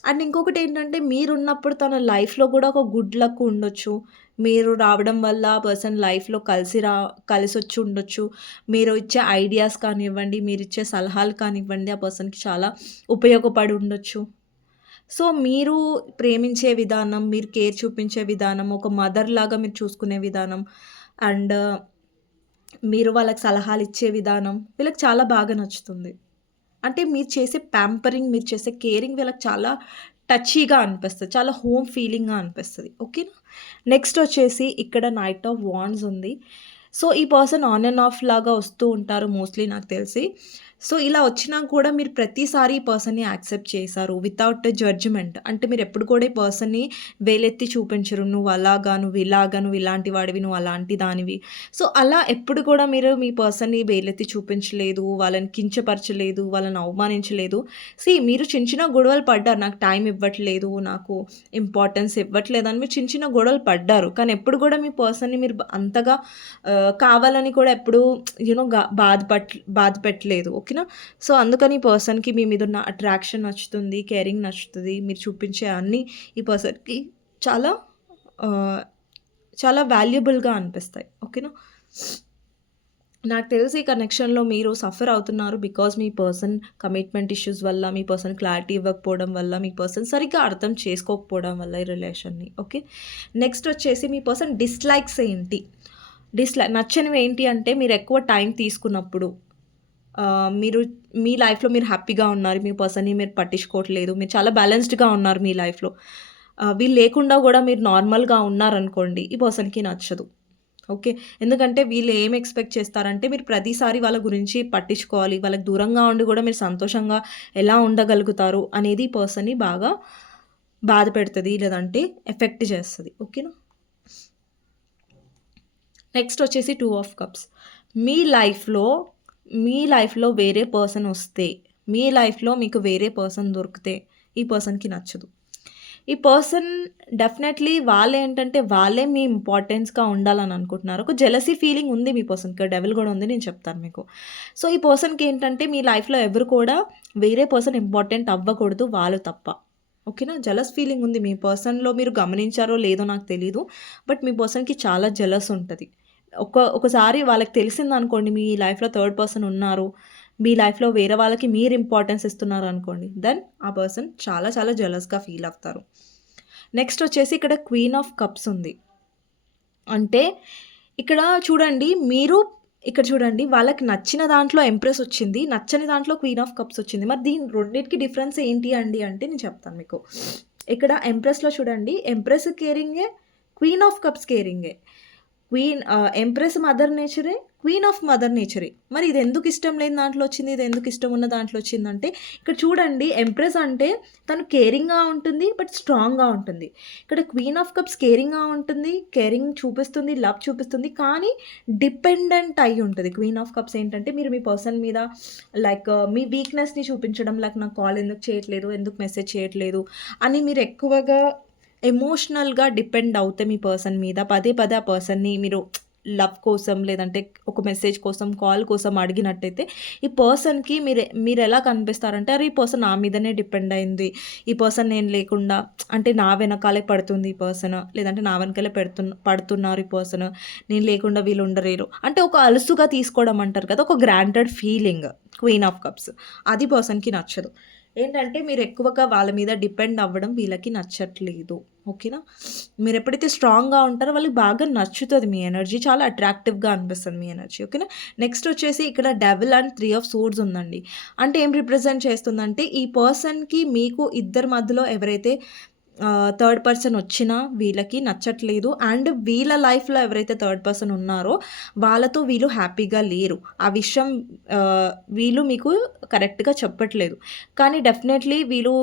అండ్ ఇంకొకటి ఏంటంటే మీరున్నప్పుడు తన లైఫ్‌లో కూడా ఒక గుడ్ లక్ ఉండొచ్చు. మీరు రావడం వల్ల ఆ పర్సన్ లైఫ్‌లో కలిసి రా కలిసి వచ్చి ఉండొచ్చు. మీరు ఇచ్చే ఐడియాస్ కానివ్వండి, మీరు ఇచ్చే సలహాలు కానివ్వండి ఆ పర్సన్‌కి చాలా ఉపయోగపడి ఉండొచ్చు. సో, మీరు ప్రేమించే విధానం, మీరు కేర్ చూపించే విధానం, ఒక మదర్ లాగా మీరు చూసుకునే విధానం అండ్ మీరు వాళ్ళకి సలహాలు ఇచ్చే విధానం వీళ్ళకి చాలా బాగా నచ్చుతుంది. అంటే మీరు చేసే ప్యాంపరింగ్, మీరు చేసే కేరింగ్ వీళ్ళకి చాలా టచీగా అనిపిస్తుంది చాలా హోమ్ ఫీలింగ్‌గా అనిపిస్తుంది ఓకేనా? నెక్స్ట్ వచ్చేసి ఇక్కడ నైట్ ఆఫ్ వాండ్స్ ఉంది. సో, ఈ పర్సన్ ఆన్ అండ్ ఆఫ్ లాగా వస్తూ ఉంటారు మోస్ట్‌లీ నాకు తెలిసి. సో, ఇలా వచ్చినా కూడా మీరు ప్రతిసారి ఈ పర్సన్‌ని యాక్సెప్ట్ చేశారు వితౌట్ జడ్జ్‌మెంట్. అంటే మీరు ఎప్పుడు కూడా ఈ పర్సన్‌ని వేలెత్తి చూపించరు. నువ్వు అలాగా, నువ్వు ఇలాగా, నువ్వు ఇలాంటి వాడివి, నువ్వు అలాంటి దానివి. సో, అలా ఎప్పుడు కూడా మీరు మీ పర్సన్‌ని వేలెత్తి చూపించలేదు. వాళ్ళని కించపరచలేదు. వాళ్ళని అవమానించలేదు. సి మీరు చిన్న చిన్న గొడవలు పడ్డారు. నాకు టైం ఇవ్వట్లేదు. నాకు ఇంపార్టెన్స్ ఇవ్వట్లేదు అని మీరు చిన్న చిన్న గొడవలు పడ్డారు. కానీ ఎప్పుడు కూడా మీ పర్సన్‌ని మీరు అంతగా కావాలని కూడా ఎప్పుడూ యూనో బాధపట్ బాధపెట్టలేదు బాధ బాధ పెట్టలేదు. ఓకేనా? సో, అందుకని ఈ పర్సన్‌కి మీ మీద ఉన్న అట్రాక్షన్ నచ్చుతుంది. కేరింగ్ నచ్చుతుంది మీరు చూపించే అన్నీ ఈ పర్సన్‌కి చాలా చాలా వాల్యుబుల్‌గా అనిపిస్తాయి. ఓకేనా? నాకు తెలిసి ఈ కనెక్షన్‌లో మీరు సఫర్ అవుతున్నారు. బికాజ్ మీ పర్సన్ కమిట్మెంట్ ఇష్యూస్ వల్ల, మీ పర్సన్ క్లారిటీ ఇవ్వకపోవడం వల్ల, మీ పర్సన్ సరిగ్గా అర్థం చేసుకోకపోవడం వల్ల ఈ రిలేషన్‌ని. ఓకే. నెక్స్ట్ వచ్చేసి మీ పర్సన్ డిస్‌లైక్స్ ఏంటి? డిస్లైక్ నచ్చనివి ఏంటి అంటే మీరు ఎక్కువ టైం తీసుకున్నప్పుడు మీరు మీ లైఫ్‌లో మీరు హ్యాపీగా ఉన్నారు. మీ పర్సన్‌ని మీరు పట్టించుకోవట్లేదు. మీరు చాలా బ్యాలెన్స్డ్‌గా ఉన్నారు మీ లైఫ్‌లో. వీళ్ళు లేకుండా కూడా మీరు నార్మల్‌గా ఉన్నారనుకోండి ఈ పర్సన్‌కి నచ్చదు. ఓకే. ఎందుకంటే వీళ్ళు ఏం ఎక్స్‌పెక్ట్ చేస్తారంటే మీరు ప్రతిసారి వాళ్ళ గురించి పట్టించుకోవాలి. వాళ్ళకి దూరంగా ఉండి కూడా మీరు సంతోషంగా ఎలా ఉండగలుగుతారు అనేది ఈ పర్సన్‌ని బాగా బాధ పెడుతుంది లేదంటే ఎఫెక్ట్ చేస్తుంది ఓకేనా? నెక్స్ట్ వచ్చేసి టూ ఆఫ్ కప్స్. మీ లైఫ్‌లో, మీ లైఫ్‌లో వేరే పర్సన్ వస్తే, మీ లైఫ్‌లో మీకు వేరే పర్సన్ దొరికితే ఈ పర్సన్‌కి నచ్చదు. ఈ పర్సన్ డెఫినెట్‌లీ వాళ్ళేంటంటే వాళ్ళే మీ ఇంపార్టెన్స్‌గా ఉండాలని అనుకుంటున్నారు. ఒక జెలసీ ఫీలింగ్ ఉంది మీ పర్సన్‌కి. డెవల్ కూడా ఉంది నేను చెప్తాను మీకు. సో, ఈ పర్సన్‌కి ఏంటంటే మీ లైఫ్‌లో ఎవరు కూడా వేరే పర్సన్ ఇంపార్టెంట్ అవ్వకూడదు వాళ్ళు తప్ప. ఓకేనా? జెలస్ ఫీలింగ్ ఉంది మీ పర్సన్‌లో మీరు గమనించారో లేదో నాకు తెలీదు. బట్ మీ పర్సన్‌కి చాలా జెలస్ ఉంటుంది ఒక్క ఒకసారి వాళ్ళకి తెలిసింది అనుకోండి మీ లైఫ్‌లో థర్డ్ పర్సన్ ఉన్నారు. మీ లైఫ్‌లో వేరే వాళ్ళకి మీరు ఇంపార్టెన్స్ ఇస్తున్నారు అనుకోండి దెన్ ఆ పర్సన్ చాలా చాలా జలస్గా ఫీల్ అవుతారు. నెక్స్ట్ వచ్చేసి ఇక్కడ క్వీన్ ఆఫ్ కప్స్ ఉంది. అంటే ఇక్కడ చూడండి మీరు ఇక్కడ చూడండి వాళ్ళకి నచ్చిన దాంట్లో ఎంప్రెస్ వచ్చింది. నచ్చని దాంట్లో క్వీన్ ఆఫ్ కప్స్ వచ్చింది. మరి దీని రెండింటికి డిఫరెన్స్ ఏంటి అండి అంటే నేను చెప్తాను మీకు. ఇక్కడ ఎంప్రెస్‌లో చూడండి ఎంప్రెస్ కేరింగే, క్వీన్ ఆఫ్ కప్స్ కేరింగే. క్వీన్ ఎంప్రెస్ మదర్ నేచరే, క్వీన్ ఆఫ్ మదర్ నేచరే. మరి ఇది ఎందుకు ఇష్టం లేని దాంట్లో వచ్చింది, ఇది ఎందుకు ఇష్టం ఉన్న దాంట్లో వచ్చిందంటే ఇక్కడ చూడండి ఎంప్రెస్ అంటే తను కేరింగ్‌గా ఉంటుంది. బట్ స్ట్రాంగ్‌గా ఉంటుంది. ఇక్కడ క్వీన్ ఆఫ్ కప్స్ కేరింగ్‌గా ఉంటుంది. కేరింగ్ చూపిస్తుంది, లవ్ చూపిస్తుంది. కానీ డిపెండెంట్ అయి ఉంటుంది క్వీన్ ఆఫ్ కప్స్ ఏంటంటే మీరు మీ పర్సన్ మీద లైక్ మీ వీక్‌నెస్‌ని చూపించడం లైక్ నాకు కాల్ ఎందుకు చేయట్లేదు, ఎందుకు మెసేజ్ చేయట్లేదు అని మీరు ఎక్కువగా ఎమోషనల్‌గా డిపెండ్ అవుతే మీ పర్సన్ మీద పదే పదే ఆ పర్సన్‌ని మీరు లవ్ కోసం లేదంటే ఒక మెసేజ్ కోసం, కాల్ కోసం అడిగినట్టయితే ఈ పర్సన్‌కి మీరు మీరు ఎలా కనిపిస్తారంటే అరే! ఈ పర్సన్ నా మీదనే డిపెండ్ అయింది. ఈ పర్సన్ నేను లేకుండా అంటే నా వెనకాలే పడుతుంది ఈ పర్సన్. లేదంటే నా వెనకాలే పెడుతున్న పడుతున్నారు ఈ పర్సన్. నేను లేకుండా వీళ్ళు ఉండలేరు. అంటే ఒక అలుసుగా తీసుకోవడం అంటారు కదా! ఒక granted feeling queen of cups. అది పర్సన్‌కి నచ్చదు. ఏంటంటే మీరు ఎక్కువగా వాళ్ళ మీద డిపెండ్ అవ్వడం వీళ్ళకి నచ్చట్లేదు. ఓకేనా? మీరు ఎప్పుడైతే స్ట్రాంగ్‌గా ఉంటారో వాళ్ళకి బాగా నచ్చుతుంది మీ ఎనర్జీ. చాలా అట్రాక్టివ్‌గా అనిపిస్తుంది మీ ఎనర్జీ. ఓకేనా? నెక్స్ట్ వచ్చేసి ఇక్కడ devil and three of swords ఉందండి. అంటే ఏం రిప్రజెంట్ చేస్తుందంటే ఈ పర్సన్‌కి మీకు ఇద్దరి మధ్యలో ఎవరైతే థర్డ్ పర్సన్ వచ్చినా వీళ్ళకి నచ్చట్లేదు. అండ్ వీళ్ళ లైఫ్‌లో ఎవరైతే థర్డ్ పర్సన్ ఉన్నారో వాళ్ళతో వీళ్ళు హ్యాపీగా లేరు. ఆ విషయం వీళ్ళు మీకు కరెక్ట్‌గా చెప్పట్లేదు. కానీ డెఫినెట్‌లీ వీళ్ళు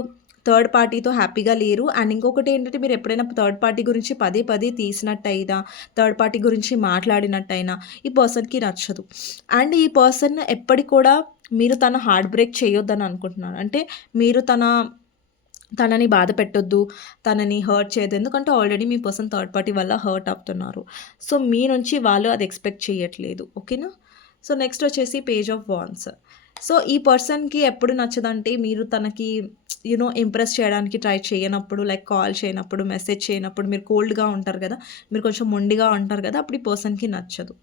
థర్డ్ పార్టీతో హ్యాపీగా లేరు. అండ్ ఇంకొకటి ఏంటంటే మీరు ఎప్పుడైనా థర్డ్ పార్టీ గురించి పదే పదే తీసినట్టయినా, థర్డ్ పార్టీ గురించి మాట్లాడినట్టయినా ఈ పర్సన్‌కి నచ్చదు. అండ్ ఈ పర్సన్ ఎప్పటికి కూడా మీరు తన హార్ట్ బ్రేక్ చేయొద్దని అనుకుంటున్నారు. అంటే మీరు తన తనని బాధ పెట్టొద్దు. తనని హర్ట్ చేయదు ఎందుకంటే ఆల్రెడీ మీ పర్సన్ థర్డ్ పార్టీ వల్ల హర్ట్ అవుతున్నారు. సో, మీ నుంచి వాళ్ళు అది ఎక్స్‌పెక్ట్ చేయట్లేదు. ఓకేనా? సో, నెక్స్ట్ వచ్చేసి పేజ్ ఆఫ్ వాన్స్ సో, ఈ పర్సన్‌కి ఎప్పుడు నచ్చదంటే మీరు తనకి యూనో ఇంప్రెస్ చేయడానికి ట్రై చేయనప్పుడు లైక్ కాల్ చేయనప్పుడు, మెసేజ్ చేయనప్పుడు మీరు కోల్డ్‌గా ఉంటారు కదా! మీరు కొంచెం మొండిగా ఉంటారు కదా! అప్పుడు ఈ పర్సన్‌కి నచ్చదు.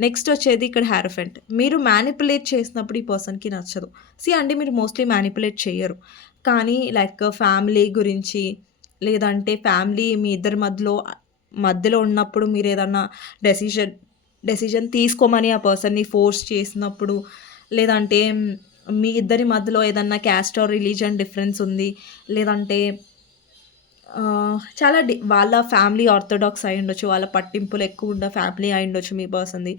నెక్స్ట్ వచ్చేది ఇక్కడ హ్యారఫెంట్ మీరు మ్యానిపులేట్ చేసినప్పుడు ఈ పర్సన్‌కి నచ్చదు. సీ అండి మీరు మోస్ట్‌లీ మ్యానిపులేట్ చేయరు కానీ లైక్ ఫ్యామిలీ గురించి లేదంటే ఫ్యామిలీ మీ ఇద్దరి మధ్యలో మధ్యలో ఉన్నప్పుడు మీరు ఏదన్నా డెసిషన్ డెసిషన్ తీసుకోమని ఆ పర్సన్‌ని ఫోర్స్ చేసినప్పుడు లేదంటే మీ ఇద్దరి మధ్యలో ఏదన్నా క్యాస్ట్ ఆర్ రిలీజియన్ డిఫరెన్స్ ఉంది. లేదంటే చాలా డి వాళ్ళ ఫ్యామిలీ ఆర్థడాక్స్ అయి ఉండొచ్చు వాళ్ళ పట్టింపులు ఎక్కువున్న ఫ్యామిలీ అయ్యుండొచ్చు మీ పర్సన్‌ది.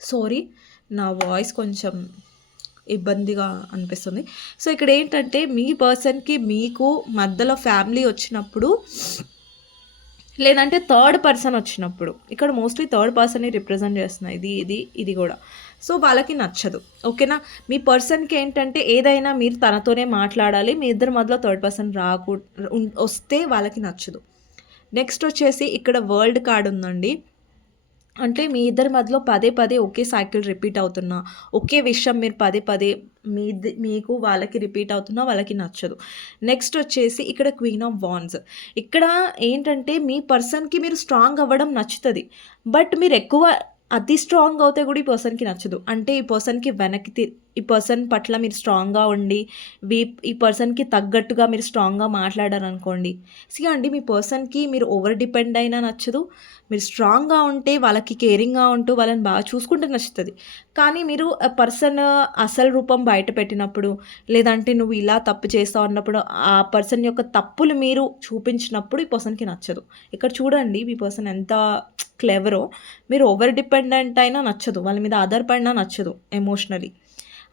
సారీ నా వాయిస్ కొంచెం ఇబ్బందిగా అనిపిస్తుంది. సో, ఇక్కడ ఏంటంటే మీ పర్సన్‌కి మీకు మధ్యలో ఫ్యామిలీ వచ్చినప్పుడు లేదంటే థర్డ్ పర్సన్ వచ్చినప్పుడు ఇక్కడ మోస్ట్‌లీ థర్డ్ పర్సన్‌ని రిప్రజెంట్ చేస్తున్నాయి. ఇది, ఇది, ఇది కూడా సో, వాళ్ళకి నచ్చదు. ఓకేనా? మీ పర్సన్‌కి ఏంటంటే ఏదైనా మీరు తనతోనే మాట్లాడాలి. మీ ఇద్దరి మధ్యలో థర్డ్ పర్సన్ రాకు వస్తే వాళ్ళకి నచ్చదు. నెక్స్ట్ వచ్చేసి ఇక్కడ వరల్డ్ కార్డ్ ఉందండి. అంటే మీ ఇద్దరి మధ్యలో పదే పదే ఒకే సైకిల్ రిపీట్ అవుతున్నా, ఒకే విషయం మీరు పదే పదే మీది మీకు వాళ్ళకి రిపీట్ అవుతున్నా వాళ్ళకి నచ్చదు. నెక్స్ట్ వచ్చేసి ఇక్కడ క్వీన్ ఆఫ్ వాన్స్ ఇక్కడ ఏంటంటే మీ పర్సన్‌కి మీరు స్ట్రాంగ్ అవ్వడం నచ్చుతుంది బట్ మీరు ఎక్కువ అతి స్ట్రాంగ్ అవుతే కూడా ఈ పర్సన్‌కి నచ్చదు. అంటే ఈ పర్సన్‌కి వెనక్కి ఈ పర్సన్ పట్ల మీరు స్ట్రాంగ్‌గా ఉండి వీ ఈ పర్సన్‌కి తగ్గట్టుగా మీరు స్ట్రాంగ్‌గా మాట్లాడారనుకోండి. సీ అండి మీ పర్సన్‌కి మీరు ఓవర్ డిపెండ్ అయినా నచ్చదు. మీరు స్ట్రాంగ్‌గా ఉంటే వాళ్ళకి కేరింగ్‌గా ఉంటూ వాళ్ళని బాగా చూసుకుంటే నచ్చుతుంది కానీ మీరు పర్సన్ అసలు రూపం బయట పెట్టినప్పుడు లేదంటే నువ్వు ఇలా తప్పు చేస్తావు అన్నప్పుడు ఆ పర్సన్ యొక్క తప్పులు మీరు చూపించినప్పుడు ఈ పర్సన్‌కి నచ్చదు. ఇక్కడ చూడండి మీ పర్సన్ ఎంత క్లెవరో మీరు ఓవర్ డిపెండెంట్ అయినా నచ్చదు. వాళ్ళ మీద ఆధారపడినా నచ్చదు ఎమోషనలీ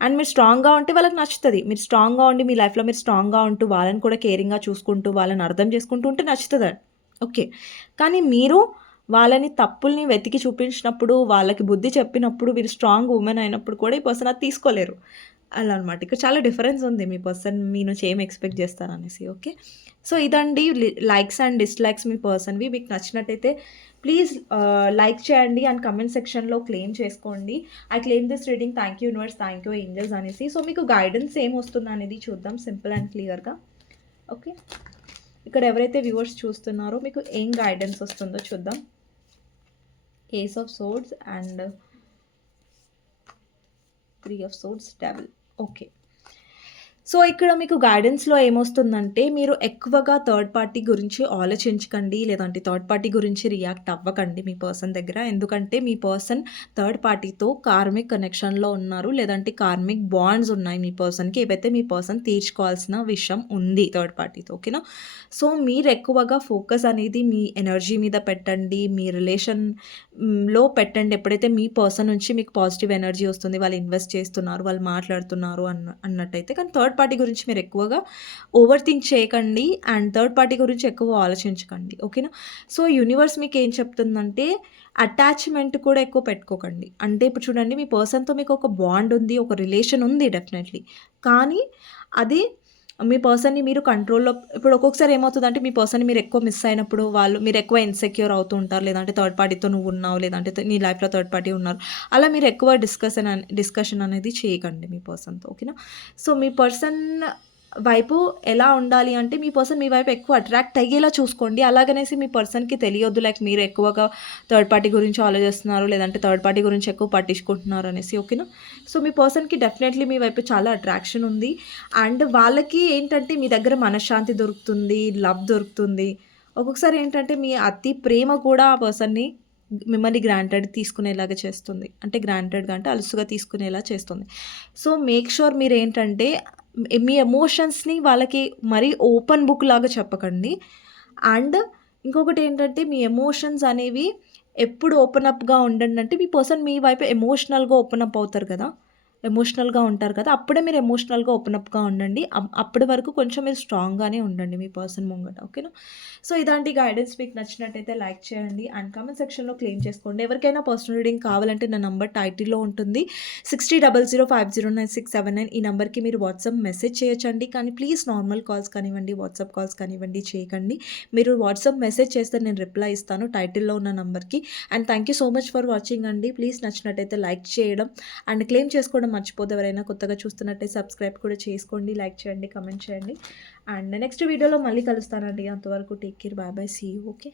అండ్ మీరు స్ట్రాంగ్‌గా ఉంటే వాళ్ళకి నచ్చుతుంది మీరు స్ట్రాంగ్‌గా ఉండి మీ లైఫ్‌లో మీరు స్ట్రాంగ్‌గా ఉంటూ వాళ్ళని కూడా కేరింగ్‌గా చూసుకుంటూ వాళ్ళని అర్థం చేసుకుంటూ ఉంటే నచ్చుతుంది ఓకే. కానీ మీరు వాళ్ళని తప్పుల్ని వెతికి చూపించినప్పుడు, వాళ్ళకి బుద్ధి చెప్పినప్పుడు, మీరు స్ట్రాంగ్ ఉమెన్ అయినప్పుడు కూడా ఈ పర్సన్ అది తీసుకోలేరు. అలా అనమాట. ఇక్కడ చాలా డిఫరెన్స్ ఉంది మీ పర్సన్ మీ నుంచి ఏం ఎక్స్‌పెక్ట్ చేస్తారనేసి. ఓకే. సో ఇదండి లి లైక్స్ అండ్ డిస్‌లైక్స్ మీ పర్సన్‌వి. మీకు నచ్చినట్టయితే ప్లీజ్ లైక్ చేయండి అండ్ కమెంట్ సెక్షన్‌లో క్లెయిమ్ చేసుకోండి. I claim this reading thank you universe, thank you angels అనేసి. సో మీకు గైడెన్స్ ఏం వస్తుందనేది చూద్దాం సింపుల్ అండ్ క్లియర్‌గా. ఓకే. ఇక్కడ ఎవరైతే వ్యూవర్స్ చూస్తున్నారో మీకు ఏం గైడెన్స్ వస్తుందో చూద్దాం. Ace of swords and three of swords, devil okay. So ఇక్కడ మీకు గైడెన్స్‌లో ఏమొస్తుందంటే మీరు ఎక్కువగా థర్డ్ పార్టీ గురించి ఆలోచించకండి. లేదంటే థర్డ్ పార్టీ గురించి రియాక్ట్ అవ్వకండి మీ పర్సన్ దగ్గర. ఎందుకంటే మీ పర్సన్ థర్డ్ పార్టీతో కార్మిక్ కనెక్షన్‌లో ఉన్నారు. లేదంటే కార్మిక్ బాండ్స్ ఉన్నాయి మీ పర్సన్‌కి. ఏవైతే మీ పర్సన్ తీర్చుకోవాల్సిన విషయం ఉంది థర్డ్ పార్టీతో. ఓకేనా. సో మీరు ఎక్కువగా ఫోకస్ అనేది మీ ఎనర్జీ మీద పెట్టండి. మీ రిలేషన్లో పెట్టండి. ఎప్పుడైతే మీ పర్సన్ నుంచి మీకు పాజిటివ్ ఎనర్జీ వస్తుంది. వాళ్ళు ఇన్వెస్ట్ చేస్తున్నారు. వాళ్ళు మాట్లాడుతున్నారు అన్న అన్నట్టయితే కానీ థర్డ్ పార్టీ గురించి మీరు ఎక్కువగా ఓవర్ థింక్ చేయకండి. అండ్ థర్డ్ పార్టీ గురించి ఎక్కువ ఆలోచించకండి. ఓకేనా. సో యూనివర్స్ మీకు ఏం చెప్తుందంటే అటాచ్‌మెంట్ కూడా ఎక్కువ పెట్టుకోకండి. అంటే ఇప్పుడు చూడండి మీ పర్సన్‌తో మీకు ఒక బాండ్ ఉంది. ఒక రిలేషన్ ఉంది డెఫినెట్‌లీ. కానీ అది మీ పర్సన్‌ని మీరు కంట్రోల్‌లో ఇప్పుడు ఒక్కొక్కసారి ఏమవుతుందంటే మీ పర్సన్ మీరు ఎక్కువ మిస్ అయినప్పుడు వాళ్ళు మీరు ఎక్కువ ఇన్‌సెక్యూర్ అవుతూ ఉంటారు. లేదంటే థర్డ్ పార్టీతో నువ్వు ఉన్నావు లేదంటే నీ లైఫ్‌లో థర్డ్ పార్టీ ఉన్నారు. అలా మీరు ఎక్కువ డిస్కషన్ డిస్కషన్ అనేది చేయకండి మీ పర్సన్‌తో. ఓకేనా. సో మీ పర్సన్ వైపు ఎలా ఉండాలి అంటే మీ పర్సన్ మీ వైపు ఎక్కువ అట్రాక్ట్ అయ్యేలా చూసుకోండి. అలాగనేసి మీ పర్సన్‌కి తెలియొద్దు లైక్ మీరు ఎక్కువగా థర్డ్ పార్టీ గురించి ఆలోచిస్తున్నారు. లేదంటే థర్డ్ పార్టీ గురించి ఎక్కువ పట్టించుకుంటున్నారు అనేసి. ఓకేనా. సో మీ పర్సన్‌కి డెఫినెట్‌లీ మీ వైపు చాలా అట్రాక్షన్ ఉంది. అండ్ వాళ్ళకి ఏంటంటే మీ దగ్గర మనశ్శాంతి దొరుకుతుంది. లవ్ దొరుకుతుంది. ఒక్కొక్కసారి ఏంటంటే మీ అతి ప్రేమ కూడా ఆ పర్సన్‌ని మిమ్మల్ని గ్రాంటెడ్ తీసుకునేలాగా చేస్తుంది. అంటే గ్రాంటెడ్‌గా అంటే అలుసుగా తీసుకునేలా చేస్తుంది. సో మేక్ ష్యూర్ మీరేంటంటే మీ ఎమోషన్స్‌ని వాళ్ళకి మరీ ఓపెన్ బుక్ లాగా చెప్పకండి. అండ్ ఇంకొకటి ఏంటంటే మీ ఎమోషన్స్ అనేవి ఎప్పుడు ఓపెన్ అప్‌గా ఉండండి అంటే మీ పర్సన్ మీ వైపు ఎమోషనల్‌గా ఓపెన్ అప్ అవుతారు కదా! ఎమోషనల్‌గా ఉంటారు కదా! అప్పుడే మీరు ఎమోషనల్‌గా ఓపెన్ అప్‌గా ఉండండి. అప్పటి వరకు కొంచెం మీరు స్ట్రాంగ్‌గానే ఉండండి మీ పర్సన్ ముంగట. ఓకేనా. సో ఇలాంటి గైడెన్స్ మీకు నచ్చినట్టయితే లైక్ చేయండి. అండ్ కామెంట్ సెక్షన్‌లో క్లెయిమ్ చేసుకోండి. ఎవరికైనా పర్సనల్ రీడింగ్ కావాలంటే నా నంబర్ టైటిల్‌లో ఉంటుంది. 6000509679 ఈ నెంబర్కి మీరు వాట్సాప్ మెసేజ్ చేయొచ్చండి. కానీ ప్లీజ్ నార్మల్ కాల్స్ కానివ్వండి, వాట్సాప్ కాల్స్ కానివ్వండి చేయకండి. మీరు వాట్సాప్ మెసేజ్ చేస్తే నేను రిప్లై ఇస్తాను టైటిల్‌లో ఉన్న నంబర్‌కి. And thank you so much for watching అండి. ప్లీజ్ నచ్చినట్టయితే లైక్ చేయడం అండ్ క్లెయిమ్ చేసుకోవడం మర్చిపోతే ఎవరైనా కొత్తగా చూస్తున్నట్టయితే సబ్స్క్రైబ్ కూడా చేసుకోండి. లైక్ చేయండి, కమెంట్ చేయండి. అండ్ నెక్స్ట్ వీడియోలో మళ్ళీ కలుస్తానండి. అంతవరకు take care. Bye bye see okay.